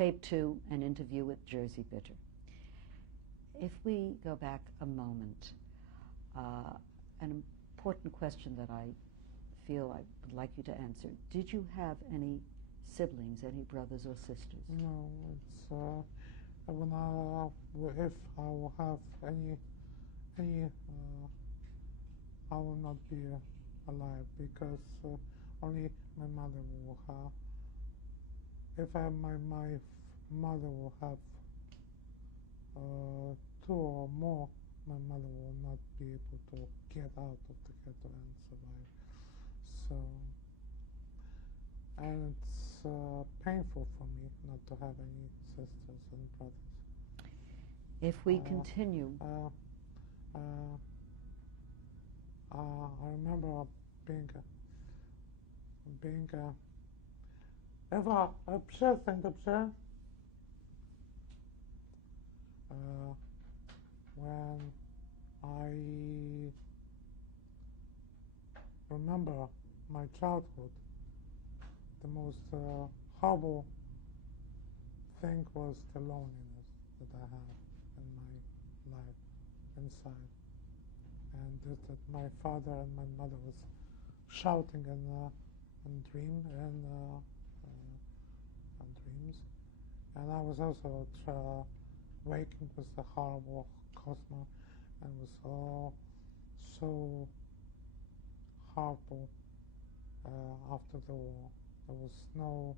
tape 2, an interview with Jerzy Bitter. If we go back a moment, an important question that I feel I would like you to answer. Did you have any siblings, any brothers or sisters? No, it's when if I will have any, I will not be alive because only my mother will have. If my mother will have 2 or more, my mother will not be able to get out of the ghetto and survive. So, and it's painful for me not to have any sisters and brothers. If we continue. I remember being Eva, przestań dobrze? When I remember my childhood, the most horrible thing was the loneliness that I had in my life inside. And that my father and my mother was shouting in dreams, and I was also waking with the horrible cosmos, and was all so horrible. After the war, there was no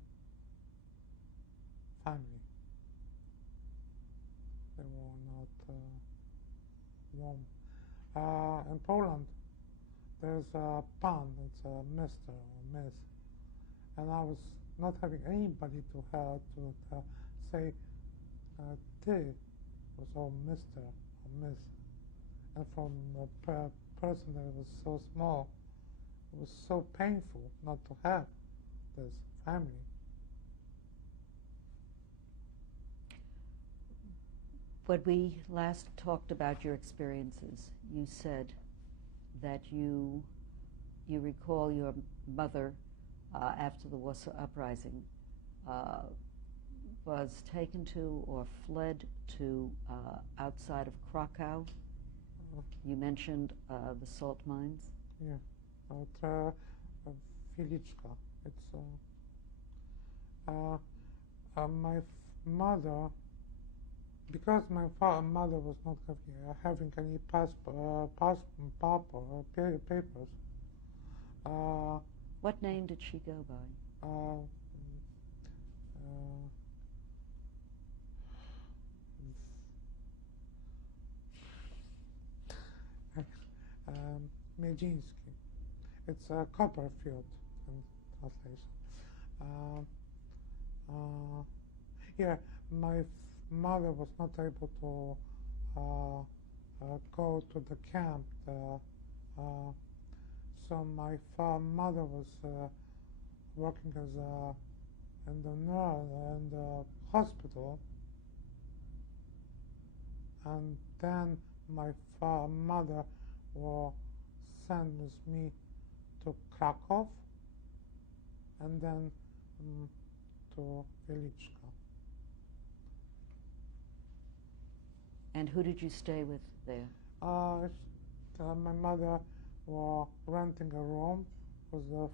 family. They were not warm. In Poland, there's a pan, it's a mister or miss, and I was not having anybody to say ty, it was all mister or miss. And from a person that was so small, it was so painful not to have this family. When we last talked about your experiences, you said that you recall your mother, after the Warsaw Uprising, was taken to or fled to outside of Krakow. You mentioned the salt mines. Yeah, Viliczka. It's my mother. Because my mother was not having any papers. What name did she go by? Miedziński. It's a Copperfield in translation. Yeah, my mother was not able to go to the camp, so my mother was working as in the hospital, and then my mother will send with me to Krakow, and then to Viliczka. And who did you stay with there? My mother was renting a room with a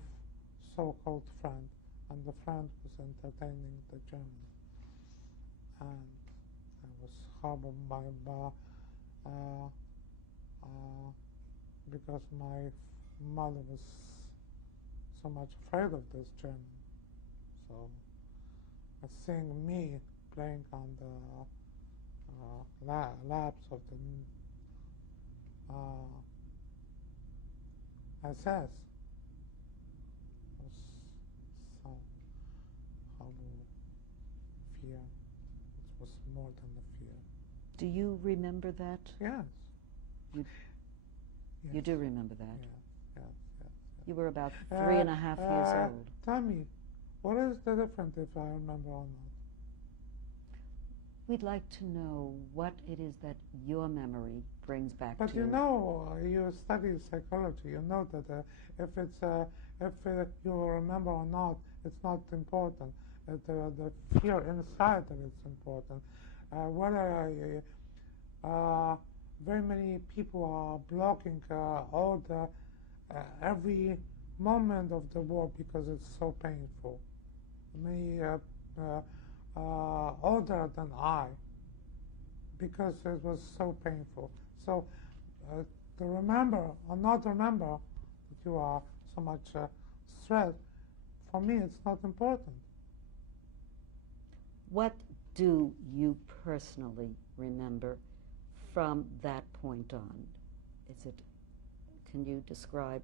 so-called friend, and the friend was entertaining the German. And it was horrible because my mother was so much afraid of this German. So seeing me playing on the labs of the SS was some horrible fear. It was more than a fear. Do you remember that? Yes. You do remember that? Yes. You were about 3.5 years old. Tell me, what is the difference if I remember or not? We'd like to know what it is that your memory brings back to you. But you know, you study psychology. You know that if you remember or not, it's not important. the fear inside that it's important. Whether very many people are blocking all the every moment of the war because it's so painful. Many older than I, because it was so painful. So to remember or not remember that you are so much stressed, for me it's not important. What do you personally remember from that point on? Can you describe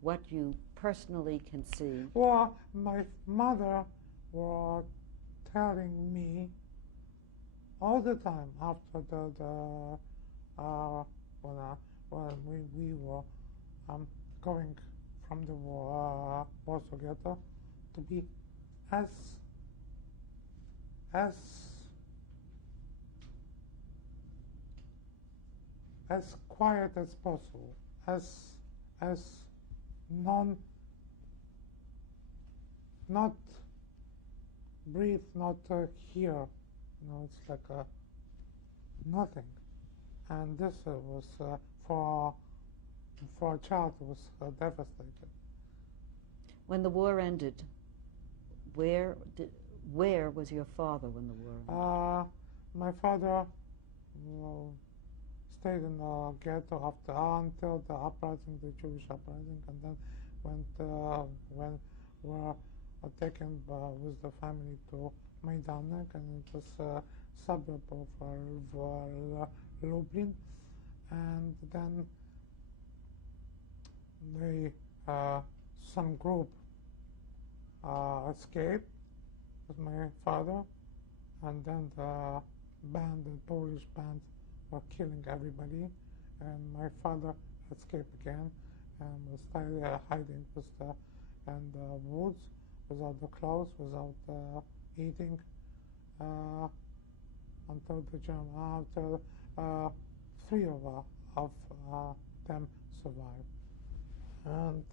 what you personally can see? Well, my mother was telling me all the time after when we were going from the Warsaw Ghetto to be as quiet as possible, as not breathe, not hear. It's like nothing. And this was for a child who was devastated. When the war ended, where was your father when the war ended? My father stayed in the ghetto until the uprising, the Jewish uprising, and then when were taken with the family to Majdanek, and it was a suburb of Lublin, and then some group escaped with my father, and then the Polish band were killing everybody, and my father escaped again and was hiding in the woods without the clothes, without eating, until three of them survived, and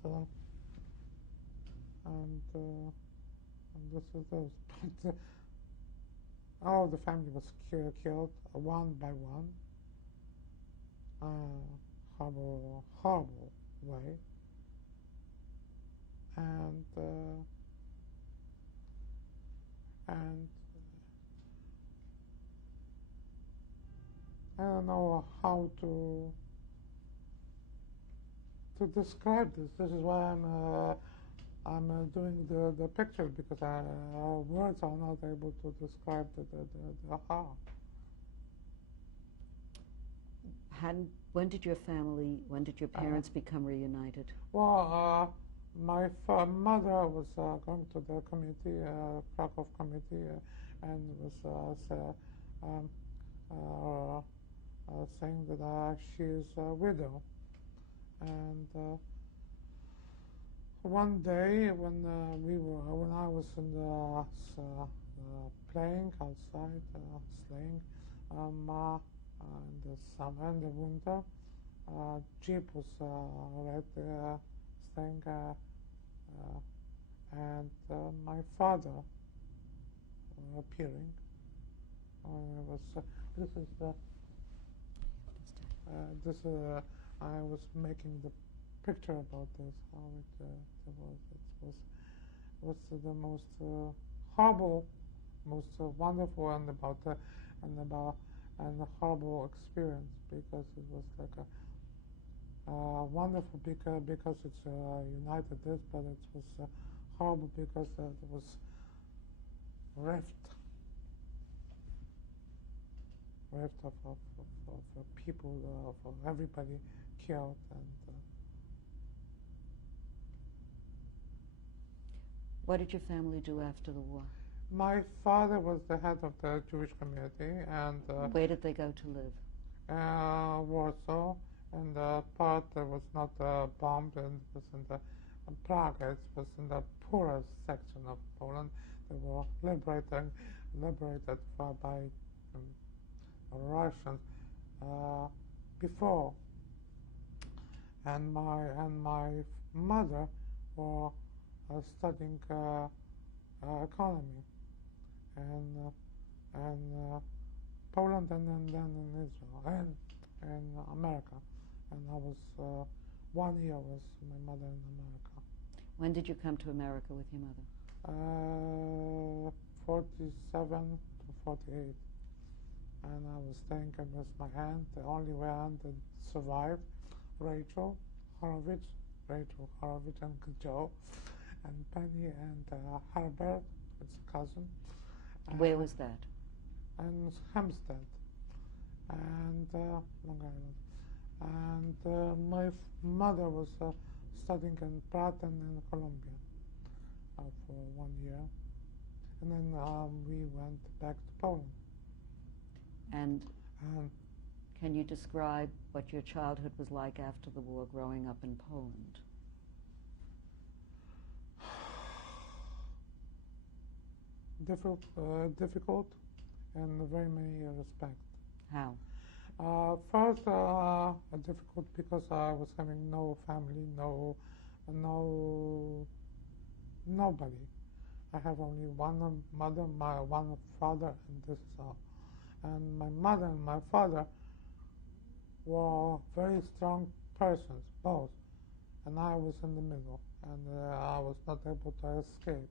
this is this. But all the family was killed one by one. Horrible way, and I don't know how to describe this. This is why I'm doing the picture, because words are not able to describe the how. When did your parents become reunited? Well, my mother was going to the committee, Krakow committee, and was saying that she is a widow. And one day when I was in the playing outside, sleighing, in the summer, in the winter, jeep was staying, and my father appearing. I was making the picture about this, how it was the most horrible, most wonderful, and a horrible experience, because it was like a wonderful because it's united this, but it was horrible because it was rift of people, of everybody killed. And what did your family do after the war? My father was the head of the Jewish community, and where did they go to live? Warsaw, and the part that was not bombed, and it was in the Prague. It was in the poorest section of Poland. They were liberated by Russians before, and my mother were studying economy, and Poland, and then in Israel and America. And I was 1 year was my mother in America. When did you come to America with your mother? 47 to 48. And I was staying with my aunt, the only aunt that survived, Rachel Horowitz, Uncle Joe, and Penny, and Herbert, it's a cousin. Where was that? And Hempstead, and Long Island. And my mother was studying in Pratt and in Columbia for 1 year. And then we went back to Poland. And can you describe what your childhood was like after the war, growing up in Poland? Difficult in very many respects. How? First, difficult because I was having no family, nobody. I have only one mother, one father, and this is all. And my mother and my father were very strong persons, both, and I was in the middle, and I was not able to escape.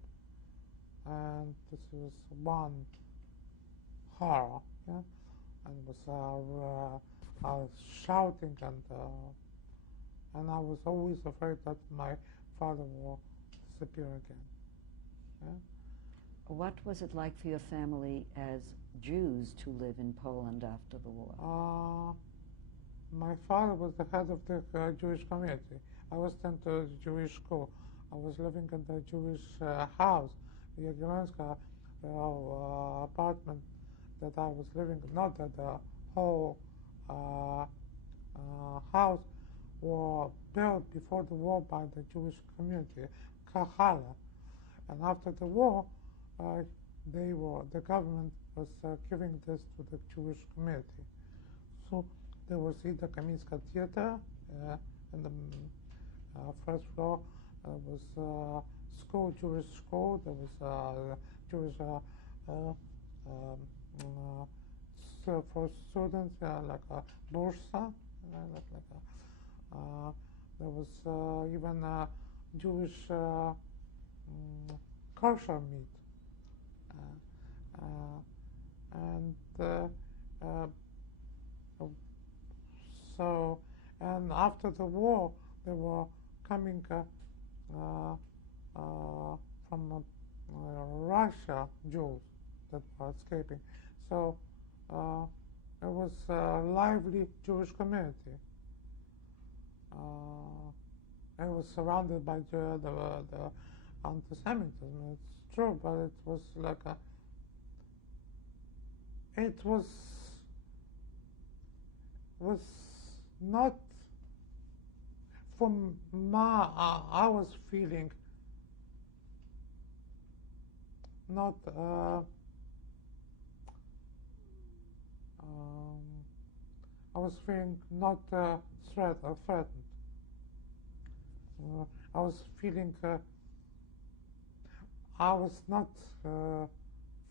And this was one horror, yeah? And it was I was shouting, and I was always afraid that my father will disappear again. Yeah? What was it like for your family as Jews to live in Poland after the war? My father was the head of the Jewish community. I was sent to the Jewish school. I was living in the Jewish house, the Jagiellońska apartment that I was living, not that the whole house was built before the war by the Jewish community, Kahala. And after the war, the government was giving this to the Jewish community. So there was either Kamińska Theater in the first floor. There was school, Jewish school. There was Jewish for students, like a bursa. There was even a Jewish kosher meat. And after the war, they were coming from Russia, Jews that were escaping. So it was a lively Jewish community. It was surrounded by the anti-Semitism. It's true, but it was like it was not from I was feeling not I was feeling not threatened. I was feeling I was not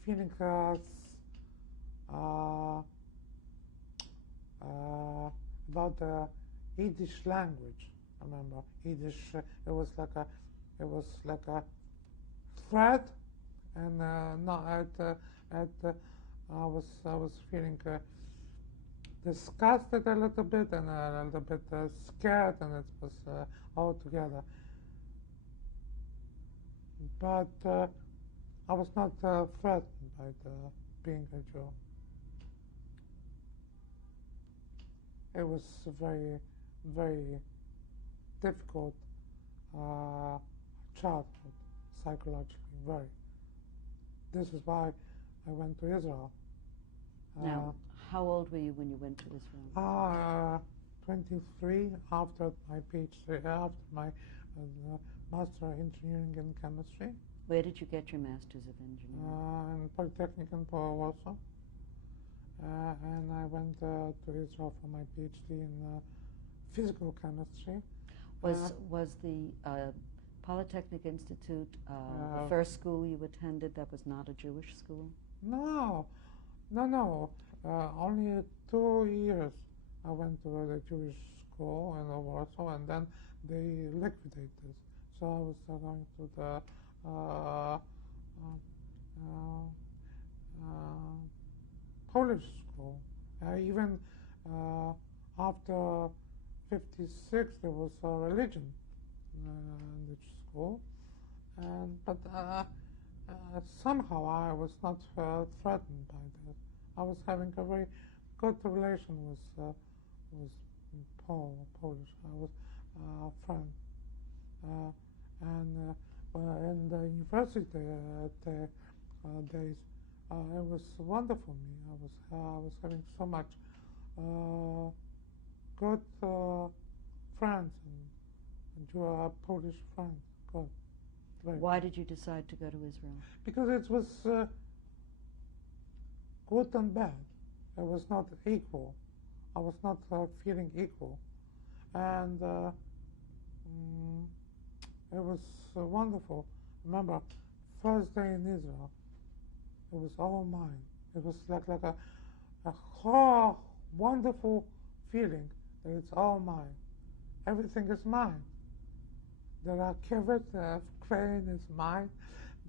feeling about the Yiddish language. I remember Yiddish. It was like a threat, and I was feeling disgusted a little bit, and a little bit scared, and it was all together. But I was not threatened by being a Jew. It was very, very difficult childhood, psychologically, very. This is why I went to Israel. Now, how old were you when you went to Israel? 23, after my PhD, after my Master of Engineering in Chemistry. Where did you get your Masters of Engineering? In Polytechnic in Warsaw. And I went to Israel for my PhD in physical chemistry. Was the Polytechnic Institute, the first school you attended that was not a Jewish school? No, no. Only 2 years I went to the Jewish school in Warsaw, and then they liquidated this. So I was going to the Polish school. Even after 56, there was a religion in the school, but somehow I was not threatened by that. I was having a very good relation with Polish. I was a friend, and in the university days, it was wonderful for me. I was having so much good friends and Polish friends. Good. Right. Why did you decide to go to Israel? Because it was good and bad. It was not equal. I was not feeling equal, and it was wonderful. Remember, first day in Israel, it was all mine. It was like a whole wonderful feeling that it's all mine. Everything is mine. The rakevet, the crane is mine.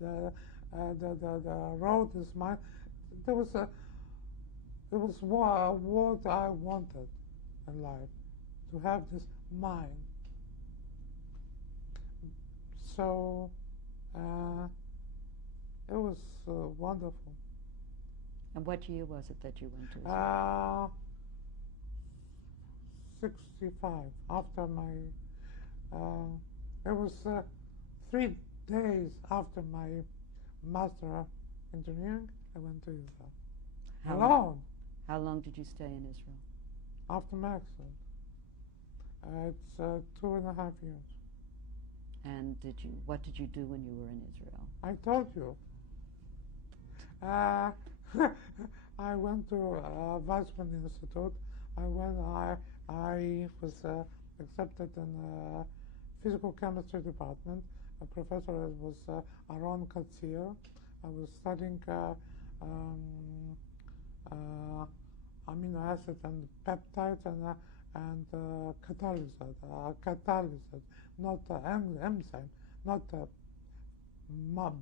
The road is mine. It was what I wanted in life, to have this mine. So it was wonderful. And what year was it that you went to Israel? 65. After my, it was 3 days after my master engineering, I went to Israel. Alone. How long did you stay in Israel? After my accident. It's 2.5 years. And what did you do when you were in Israel? I told you. I went to Weizmann Institute. I was accepted in physical chemistry department. A professor was Aaron Katzir. I was studying amino acid and peptides and catalysis, not enzyme, not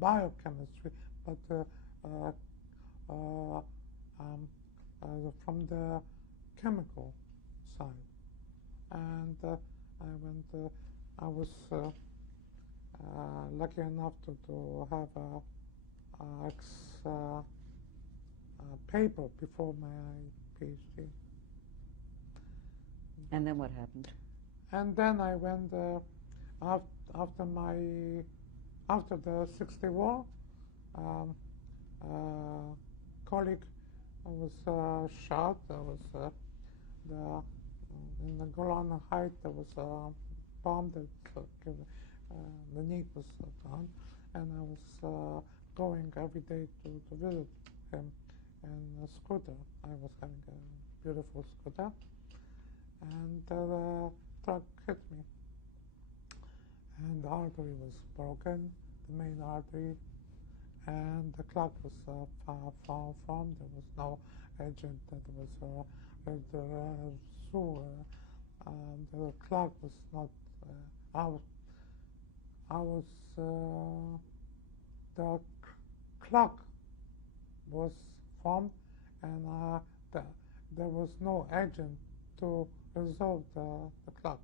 biochemistry, but from the chemical side. And I was lucky enough to have a paper before my PhD. And then what happened? And then I went after the 60 war. Colleague was shot. There was in the Golan Heights. There was a bomb that the knee was gone, and I was going every day to visit him in a scooter. I was having a beautiful scooter, and the truck hit me, and the artery was broken, the main artery, and the clot was formed. There was no agent that was the clot was not the clot was formed, and there was no agent to resolve the clot,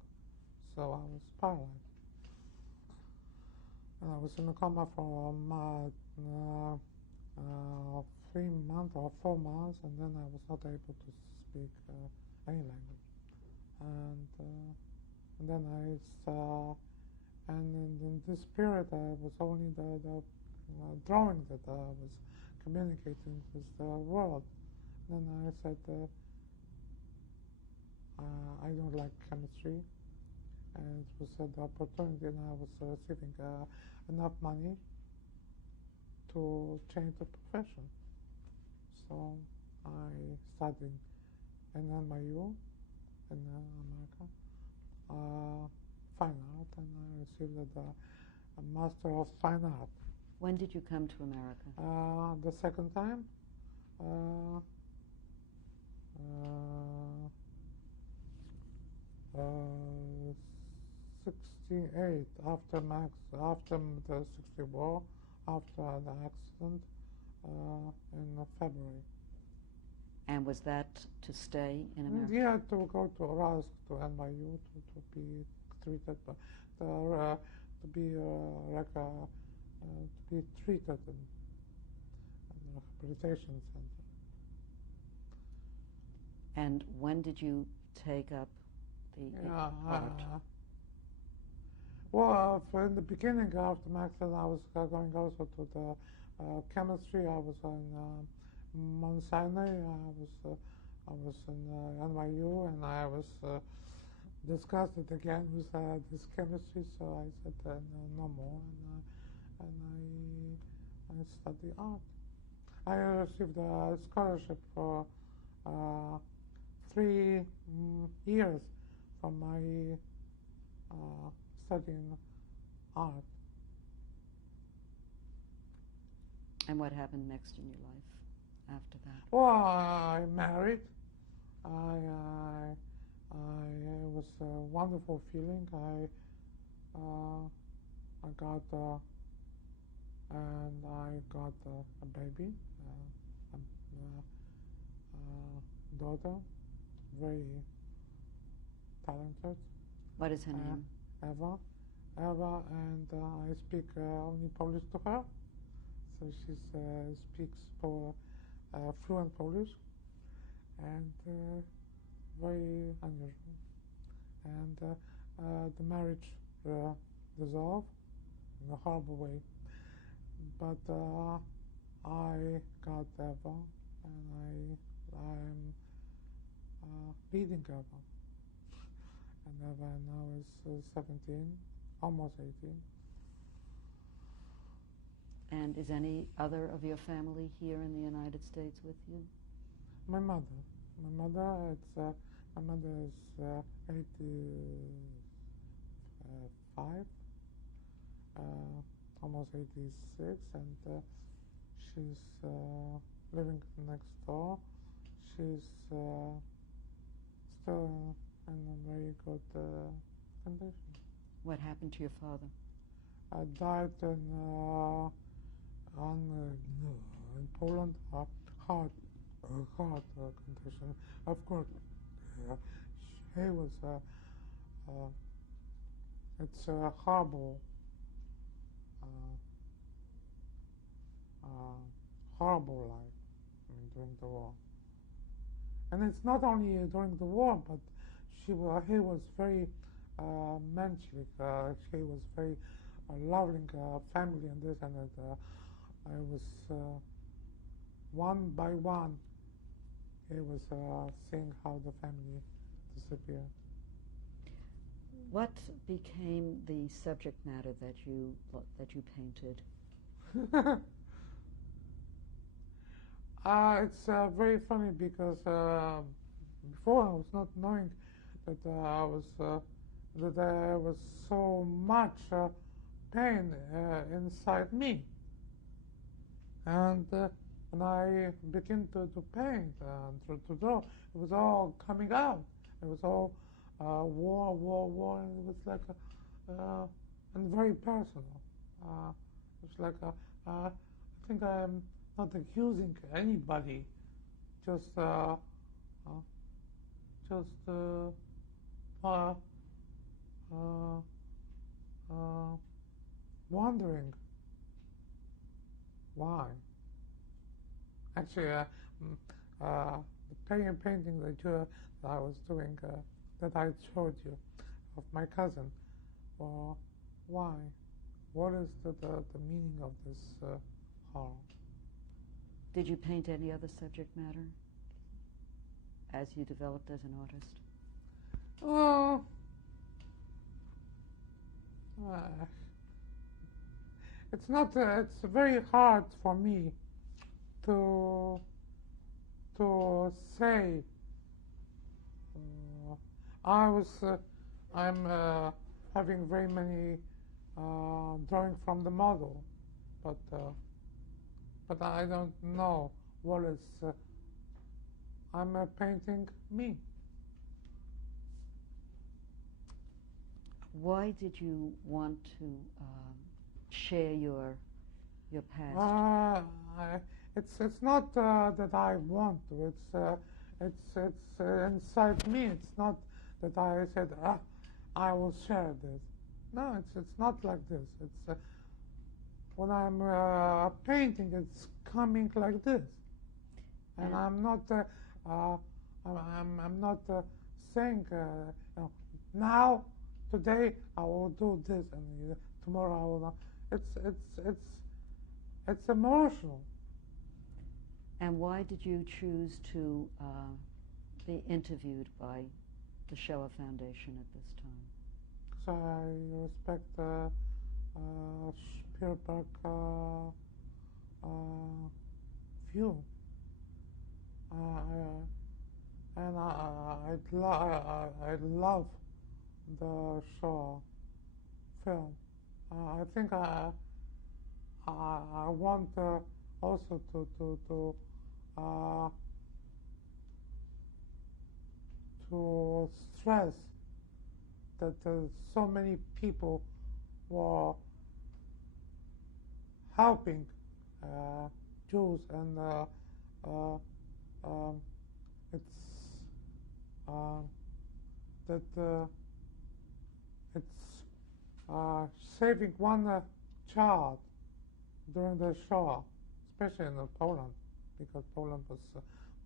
so I was paralyzed. And I was in a coma for 3 months or 4 months, and then I was not able to speak any language. And then I saw, and in this period I was only the drawing that I was communicating with the world. Then I said, I don't like chemistry, and it was the opportunity, and I was receiving enough money to change the profession. So I studied in NYU in America, fine art, and I received a Master of Fine Art. When did you come to America? The second time, 68 after the 60 war, after the accident in February. And was that to stay in America? Yeah, to go to Rask, to NYU, to be treated, to be treated in a rehabilitation center. And when did you take up the art? Well, in the beginning after my accident, I was going also to the chemistry. I was in Mount Sinai. I was in NYU, and I was discussed it again with this chemistry. So I said no more, and I study art. I received a scholarship for 3 years from my studying art. And what happened next in your life after that? Well, I married. It was a wonderful feeling. I got a baby, a daughter, very talented. What is her name? Eva, and I speak only Polish to her, so she speaks fluent Polish, and very unusual. And the marriage dissolved in a horrible way, but I got Eva, and I'm leading Eva. And Eva now is 17, almost 18. And is any other of your family here in the United States with you? My mother. My mother is 85, almost 86, and she's living next door. She's still in a very good condition. What happened to your father? I died in Poland, heart condition. Of course, he was. It's a horrible, horrible life. I mean, during the war. And it's not only during the war, but he was very menschlich. He was very loving family and this and that. I was one by one. He was seeing how the family disappeared. What became the subject matter that you painted? It's very funny because before I was not knowing that there was so much pain inside me, and when I began to paint and to draw, it was all coming out. It was all war, and it was like and very personal. It's like I think I'm not accusing anybody, just wondering why. Actually, the painting that I was doing, that I showed you, of my cousin, why? What is the meaning of this horror? Did you paint any other subject matter as you developed as an artist? Well, it's not. It's very hard for me to say. I'm having very many drawing from the model, but I don't know what is. I'm painting me. Why did you want to share your past? It's not that I want to. It's inside me. It's not that I said I will share this. No, it's not like this. It's when I'm painting, it's coming like this, and I'm not. I'm not saying now. Today I will do this, and tomorrow I will not. It's emotional. And why did you choose to be interviewed by the Shoah Foundation at this time? So I respect Spielberg view, and I love the Shoah film. I think I want also to stress that so many people were helping Jews, and it's that it's saving one child during the Shoah, especially in Poland, because Poland was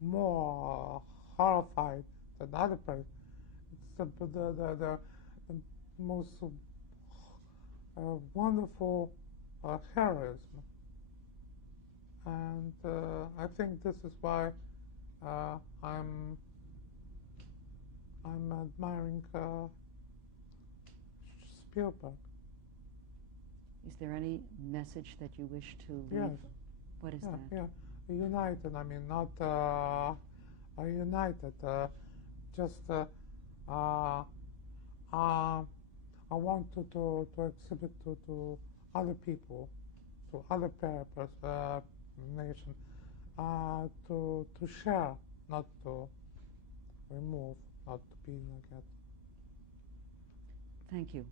more horrified than other places. It's the most wonderful heroism, and I think this is why I'm admiring Spielberg. Is there any message that you wish to leave? Yes. What is that? Yeah, united. I mean, not united. Just I want to exhibit to other people, to other nation, to share, not to remove, not to be negative. Thank you.